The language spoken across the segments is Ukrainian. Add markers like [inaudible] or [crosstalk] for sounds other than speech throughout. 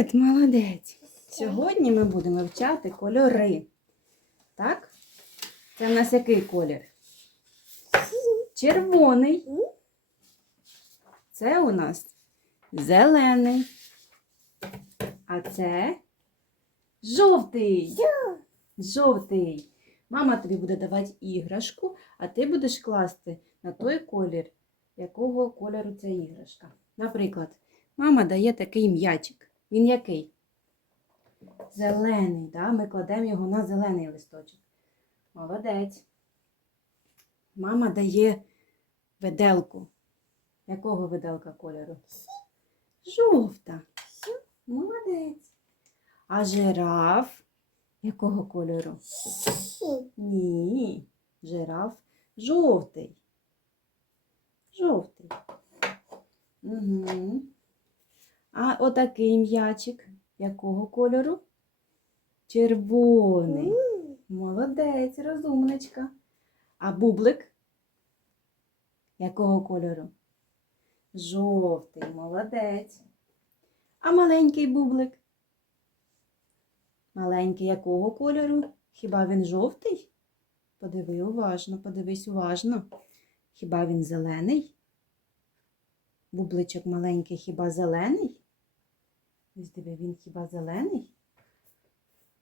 Привіт, молодець. Сьогодні ми будемо вивчати кольори. Так? Це в нас який колір? Червоний. Це у нас зелений. А це жовтий. Жовтий. Мама тобі буде давати іграшку, а ти будеш класти на той колір, якого кольору ця іграшка. Наприклад, мама дає такий м'ячик. Він який? Зелений, да? ми кладемо його на зелений листочок. Молодець. Мама дає виделку. Якого виделка кольору? Жовта. Молодець. А жираф якого кольору? Ні, жираф жовтий. Жовтий. Угу. А отакий м'ячик якого кольору? Червоний. Молодець, розумничка. А бублик якого кольору? Жовтий, молодець. А маленький бублик? Маленький якого кольору? Хіба він жовтий? Подиви уважно, подивись уважно. Хіба він зелений? Бубличок маленький хіба зелений? Ось диви, він хіба зелений?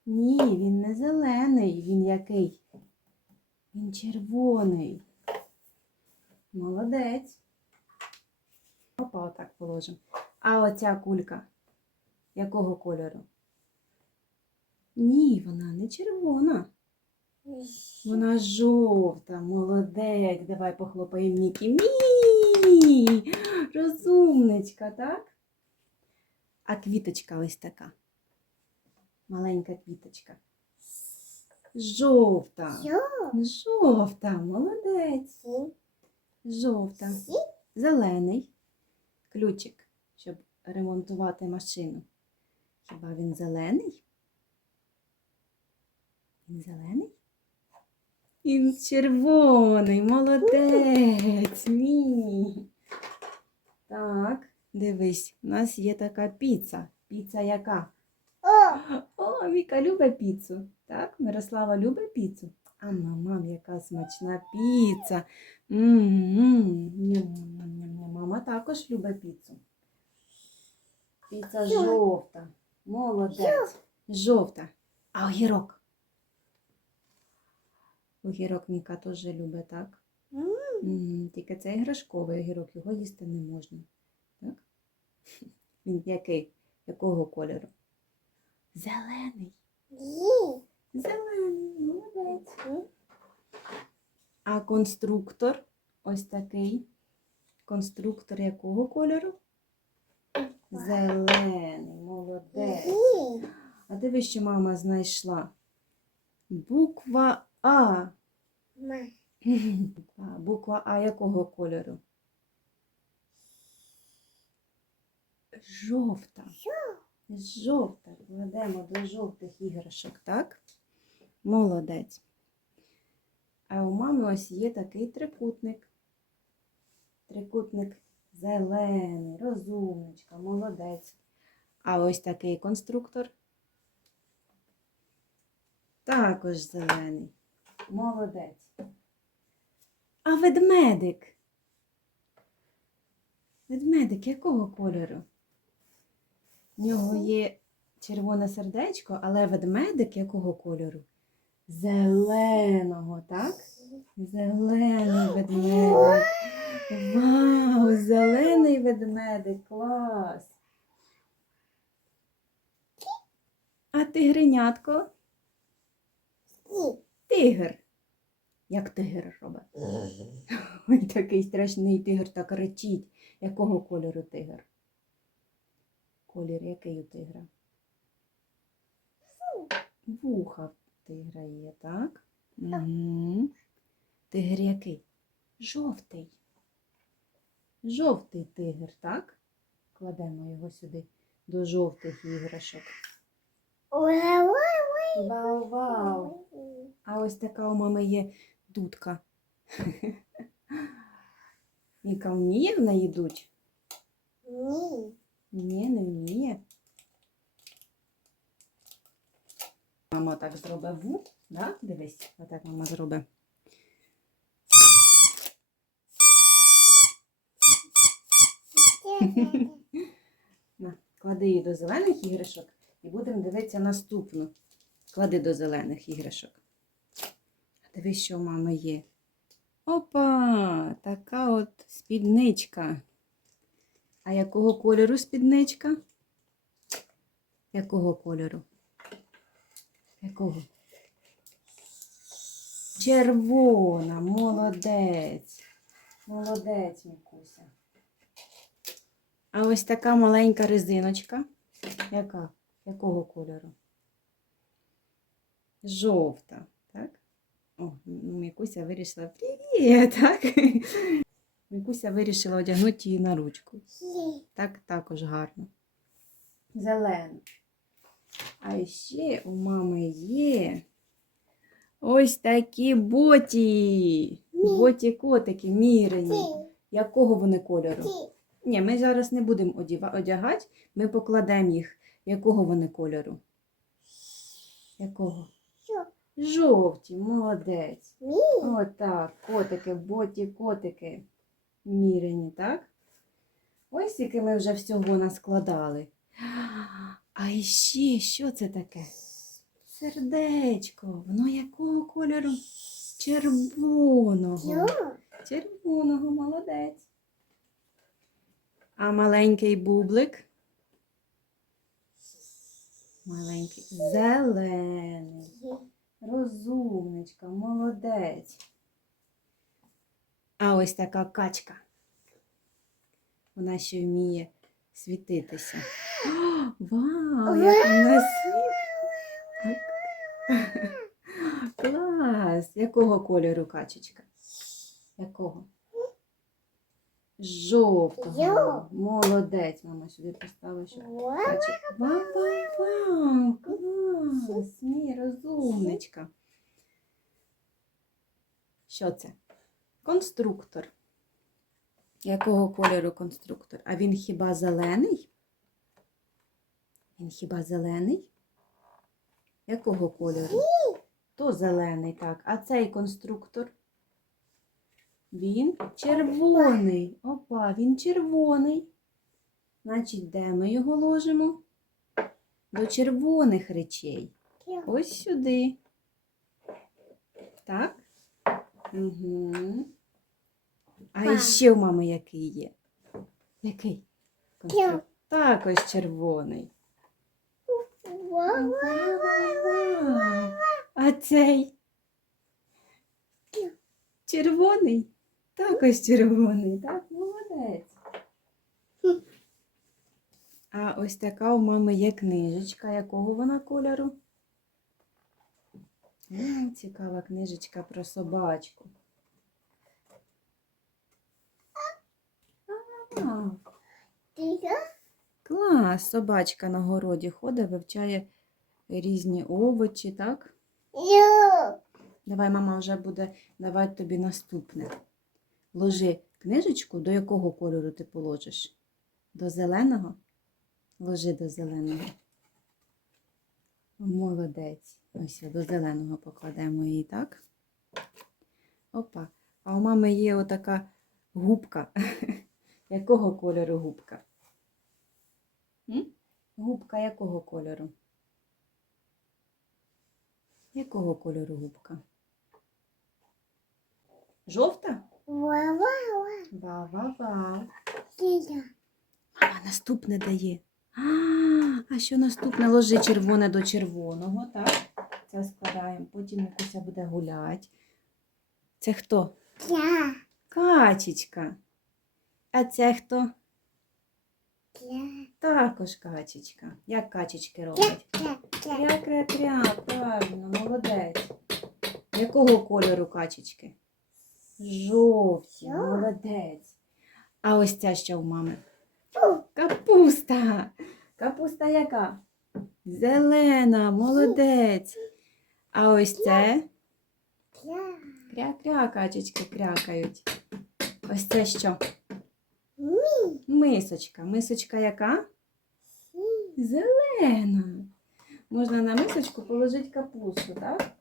Ні, він не зелений. Він який? Він червоний. Молодець. Опа, отак положимо. А оця кулька якого кольору? Ні, вона не червона. Вона жовта, молодець. Давай похлопаємо Мікі. Мі! Розумничка, так? А квіточка ось така. Маленька квіточка. Жовта. Жовта, молодець. Жовта. Зелений. Ключик, щоб ремонтувати машину. Хіба він зелений? Він зелений? Він червоний, молодець, мій. Дивись, у нас є така піца. Піца яка? О, Віка любить піцу. Так, Мирослава любить піцу. А мама, яка смачна піца. М-м-м. Мама також любить піцу. Піца жовта. Молодець. Жовта. А огірок? Огірок Міка теж любить, так? Тільки це іграшковий огірок, його їсти не можна. [laughs] Він який? Якого кольору? Зелений. Зелений, молодець. А конструктор ось такий. Конструктор якого кольору? Зелений, молодець. А диви, що мама знайшла. Буква. А, [laughs] Буква А якого кольору? Жовта. Жовта. Кладемо до жовтих іграшок, так? Молодець. А у мами ось є такий трикутник. Трикутник зелений, розумничка, молодець. А ось такий конструктор. Також зелений. Молодець. А ведмедик? Ведмедик якого кольору? В нього є червоне сердечко, але ведмедик якого кольору? Зеленого, так? Зелений ведмедик. Вау, зелений ведмедик, клас. А тигренятко? Тигр. Як тигр робить? Ой, такий страшний тигр так речить. Якого кольору тигр? Колір який у тигра? Вуха тигра є, так? Угу. Тигр який? Жовтий. Жовтий тигр, так? Кладемо його сюди до жовтих іграшок. Вау, вау! А ось така у мами є дудка. [laughs] Віка вміє в неї дуть? Ні, не вміє. Мама так зробить ву, да? Дивись, отак мама зробить. На, клади її до зелених іграшок і будемо дивитися наступну. Клади до зелених іграшок. А Дивись, що у мами є. Опа! Така от спідничка. А якого кольору спідничка? Якого кольору? Якого? Червона, молодець. Молодець, Мікуся. А ось така маленька резиночка. Яка? Якого кольору? Жовта, так? О, ну, Мікуся вирішила привіт, так? [laughs] Мікуся вирішила одягнути її на ручку. Так також гарно. Зелена. А ще у мами є ось такі боті. Боті котики мірені. Якого вони кольору? Ні, ми зараз не будемо одягати, ми покладемо їх. Якого вони кольору? Якого? Жовті, молодець. Отак, котики, боті, котики. Мірені, так? Ось яке ми вже всього наскладали. А іще, що це таке? Сердечко. Воно якого кольору? Червоного. Червоного, молодець. А маленький бублик? Маленький. Зелений. Розумничка, молодець. А ось така качка. Вона ще вміє світитися. О, [gasps] вау, як вона світить. [laughs] Клас! Якого кольору качечка? Якого? Жовтого. Молодець, мама сюди поставила, що Качечка. Вау, вау, вау, клас, мій розумничка. Що це? Конструктор. Якого кольору конструктор? А він хіба зелений? Він хіба зелений? Якого кольору? То зелений, так. А цей конструктор? Він червоний. Опа, він червоний. Значить, де ми його ложимо? До червоних речей. Ось сюди. Так? Угу. А Па. іще у мами який є? Який? Конструк- Також червоний. А цей? Червоний? Також червоний, так? Молодець. А ось така у мами є книжечка. Якого вона кольору? М, Цікава книжечка про собачку. Клас, собачка на городі ходить, вивчає різні овочі, так? Давай, мама вже буде давати тобі наступне. Ложи книжечку, до якого кольору ти положиш? До зеленого? Ложи до зеленого. Молодець. Ось до зеленого покладемо її, так? Опа. А у мами є отака губка. [laughs] Якого кольору губка? М? Губка якого кольору? Якого кольору губка? Жовта? Ва-ва-ва. Мама наступне дає. А, а що наступне? Ложи червоне до червоного, так? Це складаємо. Потім Микуся буде гуляти. Це хто? Я. Качечка. А це хто? Також качечка. Як качечки роблять? Кря-кря-кря, правильно, молодець. Якого кольору качечки? Жовті, молодець. А ось ця що в мами? Капуста. Капуста яка? Зелена, молодець. А ось це кря-кря, качечки крякають. Ось це що? Мисочка. Мисочка яка? Зелена. можна на мисочку положити капусту, так?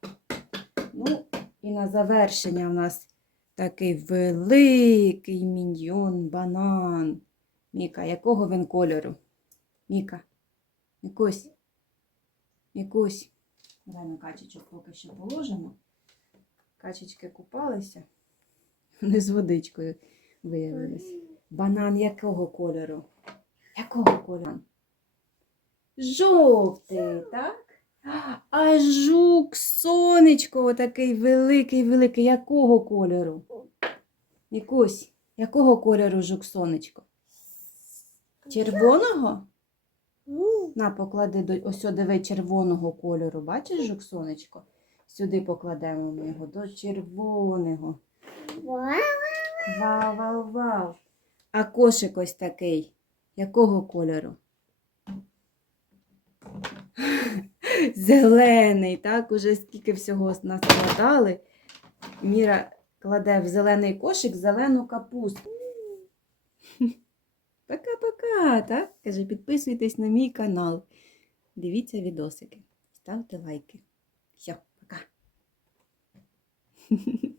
Ну, і на завершення в нас такий великий міньйон банан. Міка, якого він кольору? Міка, Мікусь, Мікусь. Давай ми качечок поки що положимо. Качечки купалися. Вони з водичкою виявились. Банан якого кольору? Якого кольору? Жовтий, так? А жук, сонечко, такий великий, великий. Якого кольору? Якусь, якого кольору жук сонечко? Червоного? На, поклади до ось диви червоного кольору. Бачиш жук сонечко? Сюди покладемо ми його до червоного. Вау, вау, вау. А кошик ось такий. Якого кольору? [laughs] Зелений, так? Уже скільки всього нас складали. Міра кладе в зелений кошик зелену капусту. [laughs] Пока-пока, так? Каже, підписуйтесь на мій канал. Дивіться відосики. Ставте лайки. Все, пока. [laughs]